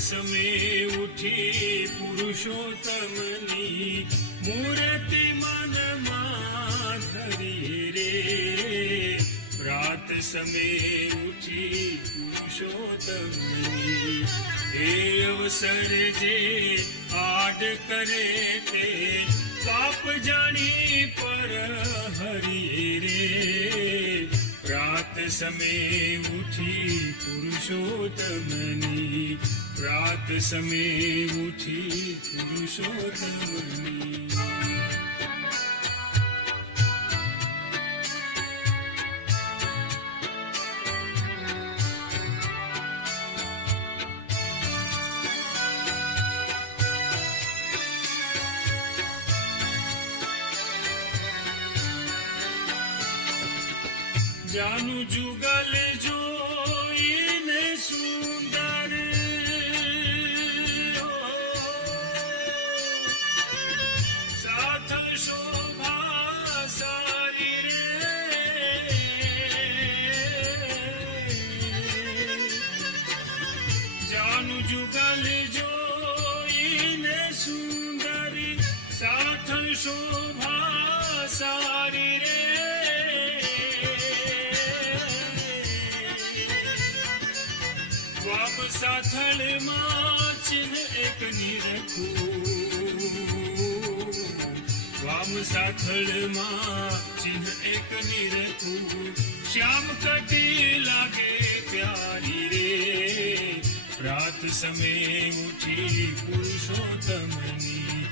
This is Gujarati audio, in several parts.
સમય ઉઠી પુરુષોત્તમની મૂર્તિ મનમાં ધરી રે પ્રાત સમય ઉઠી પુરુષોત્તમની હે અવસર જે આડ કરે તે પાપ જાણી પર હરી રે પ્રાત સમય ઉઠી પુરુષોત્તમની પ્રાત સમય ઉઠી પુરુષોત્તમની જાનું જુગલ જો સાથળમાં ચિહ્ન એકની રખું વામ સાથળમાં ચિહ્ન એકની રખું શ્યામ કટી લાગે પ્યારી રે રાત સમય ઉઠી પુરુષોત્તમની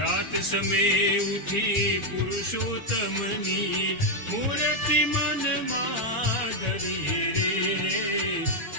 રાત સમય ઉઠી પુરુષોત્તમની મૂર્તિ મનમાં ધરી રે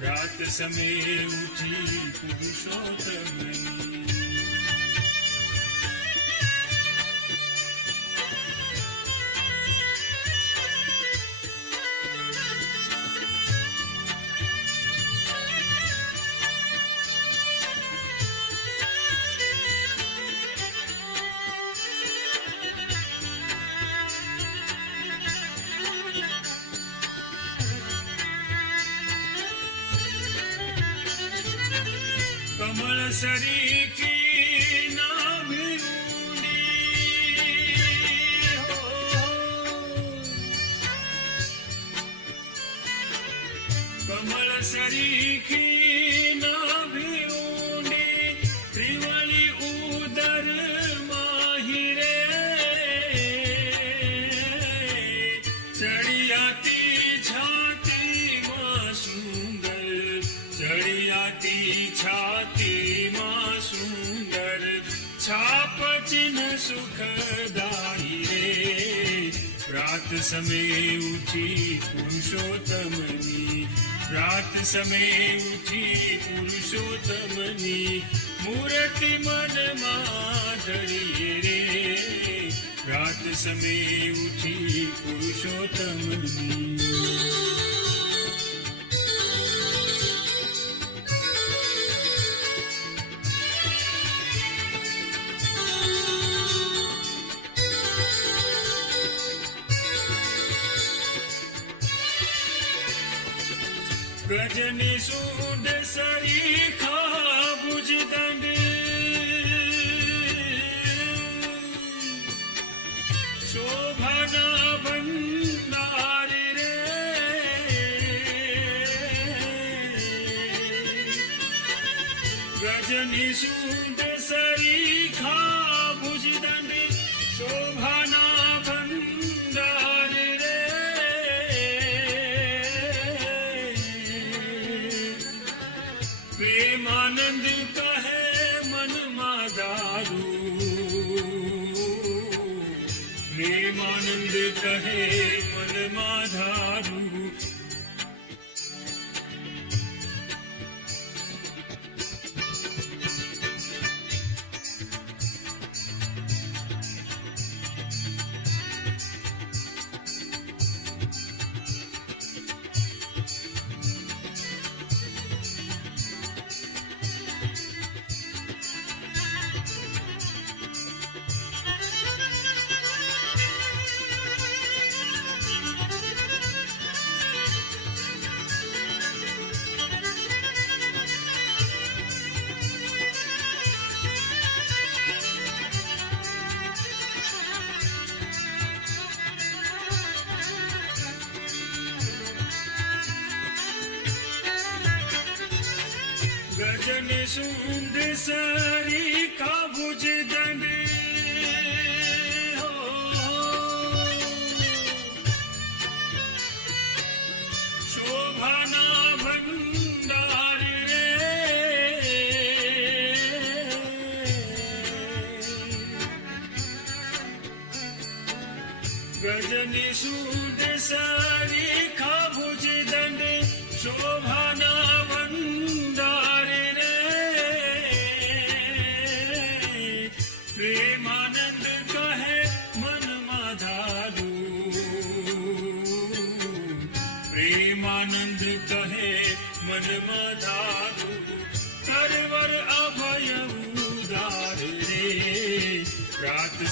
Já te chamei tipo do show também. ಸರಿ રાત સમયે ઉઠી પુરુષોત્તમની રાત સમયે ઉઠી પુરુષોત્તમની મૂર્તિ મનમાં ધરીએ રે રાત સમયે ઉઠી પુરુષોત્તમની ગજની સૂડ સરી ખા બુજ દંડ શોભના ભંડારી રે ગજની સૂડ સરી ખા બુજ પ્રેમાનંદ કહે મનમાં દારૂ પ્રેમાનંદ કહે સુંદ સરી કાબુજ દંડ શોભાના ભંડાર રે ગજની સુંદ સરી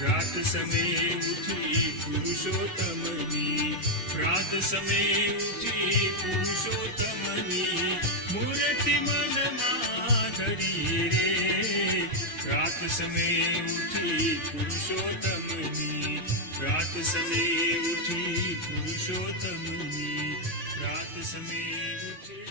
प्रात समय उठी पुरुषोत्तमनी प्रात समय उठी पुरुषोत्तमनी मूर्ति मन माधरी रे प्रात समय उठी पुरुषोत्तमनी प्रात समय उठी पुरुषोत्तमनी प्रात समय उठी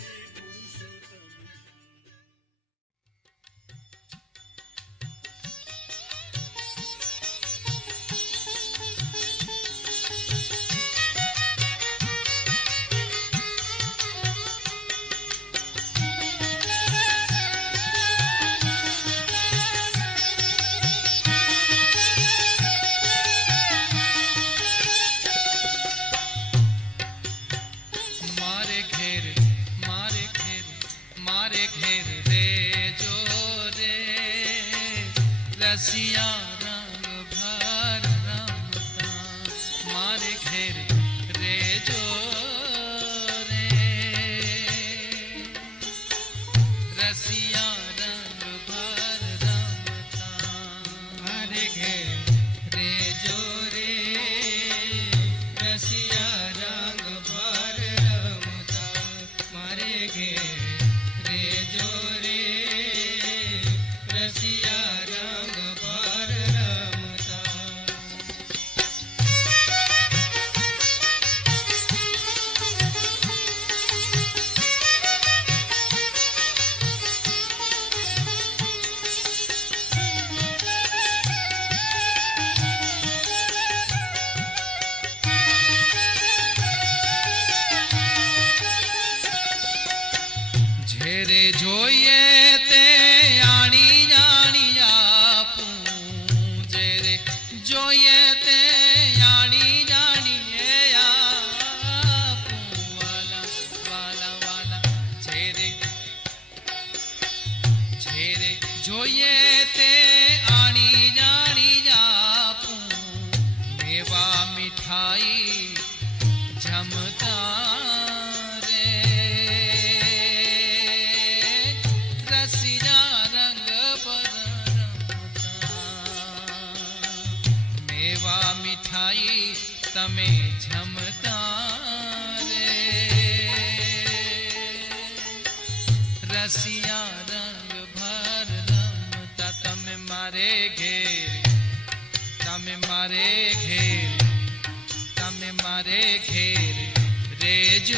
जो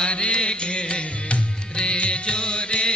हरे गे रे जो रे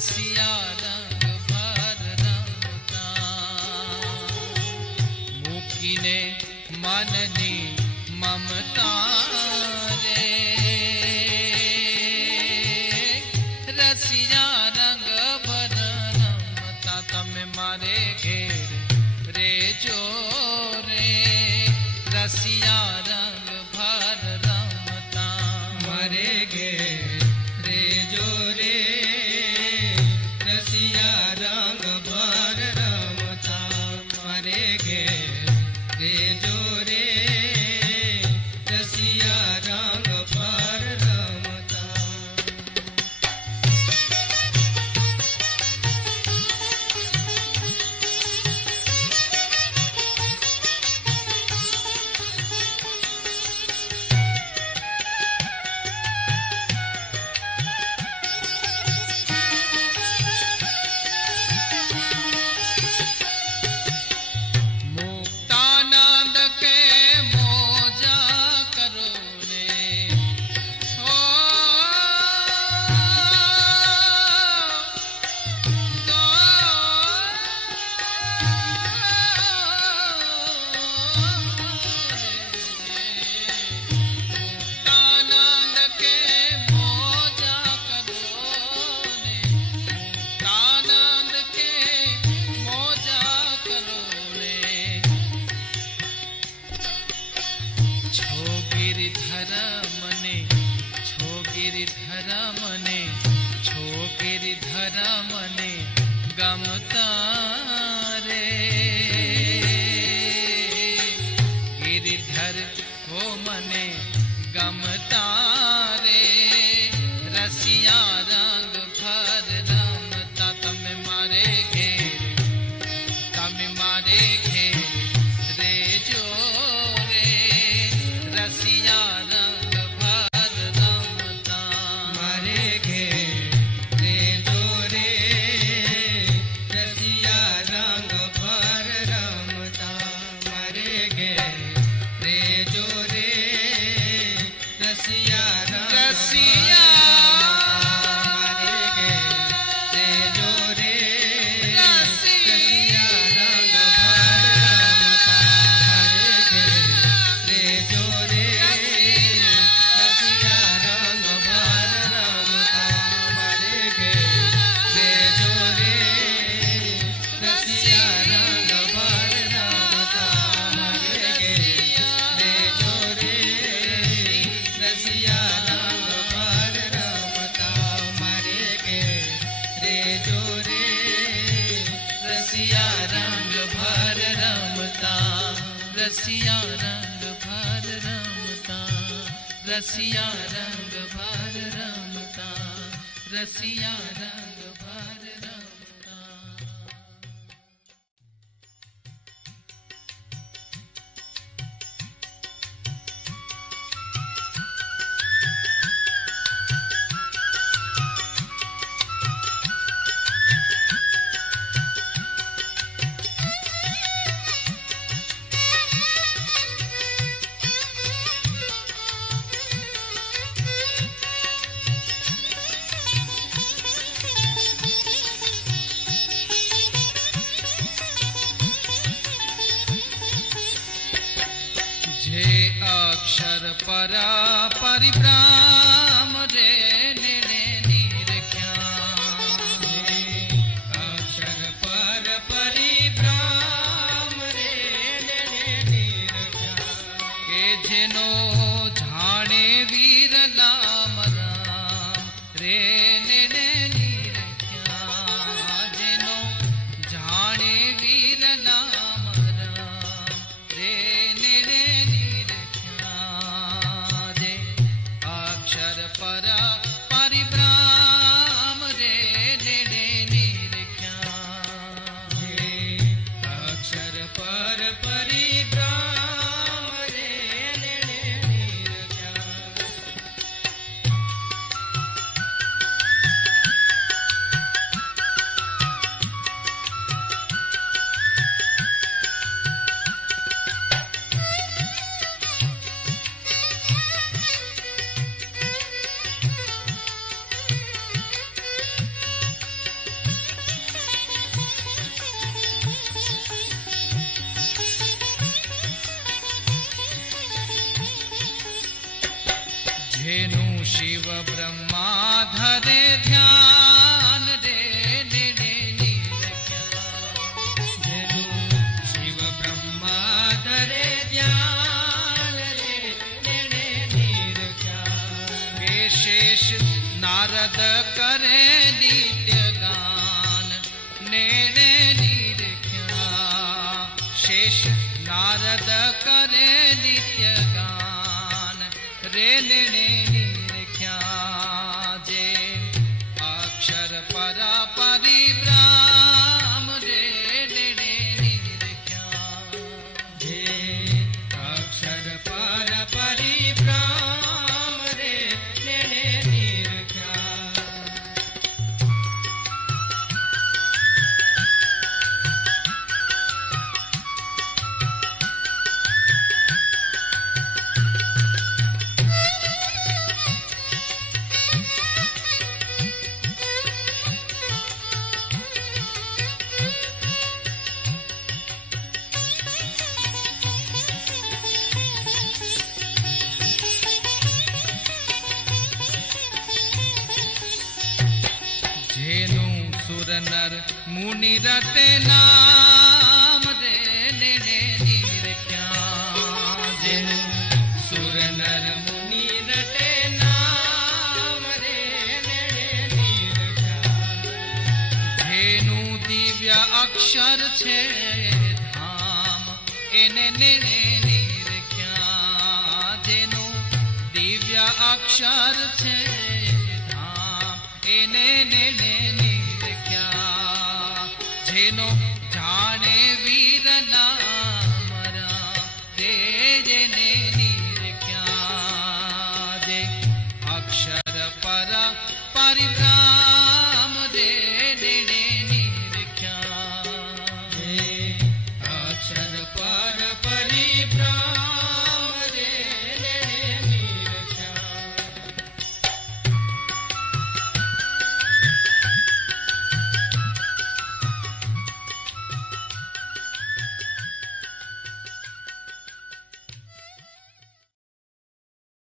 See. रे रसिया रंग भर रमता रसिया रंग भर रमता रसिया रंग જાણે વીર નામ રામ રે ને नारद करे नित्य गान रे ने નર મુનિ રતે નામ જેને નીર ક્યાં જેન સુર નર મુનિ રતે નામ હેનુ દિવ્ય અક્ષર છે ધામ એને નિર્ણે નીર ક્યાં દિવ્ય અક્ષર છે ધામ એને નિર્ણે जाने वीरना